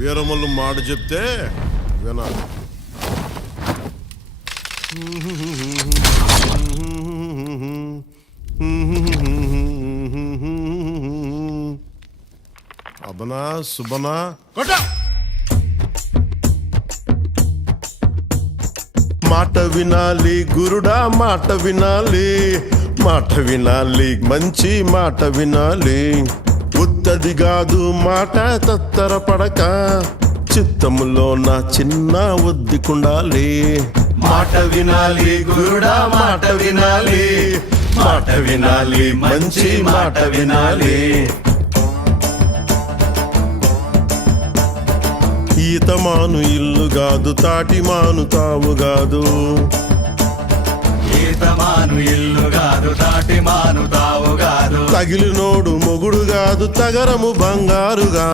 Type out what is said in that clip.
వీరమల్లు మాట చెప్తే వినాలి. అబనా సుబనా మాట వినాలి గురుడా, మాట వినాలి, మాట వినాలి, మంచి మాట వినాలి. ఉత్తది కాదు మాట తత్తర పడక, చిత్తములో నా చిన్న ఒద్దికుండాలి. మాట వినాలి గురుడా, మాట వినాలి, మాట వినాలి, మంచి మాట వినాలి. ఈతమాను ఇల్లు కాదు, తాటిమాను తావు కాదు. ఈతమాను ఇల్లు కాదు, తాటిమాను తావు కాదు. తగిలినోడు మొగుడు కాదు, తగరము బంగారుగా.